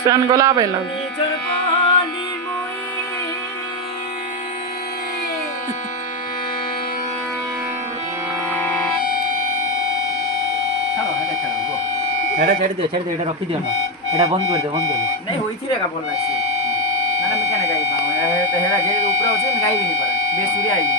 train গলা পাইলাম এটা ছেড়ে দিও এটা রখি দিও না এটা বন্ধ করে দে नहीं हुई थी रे का बोल रहा है ना मैं क्या ना गाई पाऊं तो हेरा जे ऊपर होचे गाई भी नहीं पारा बेसुरी आई भी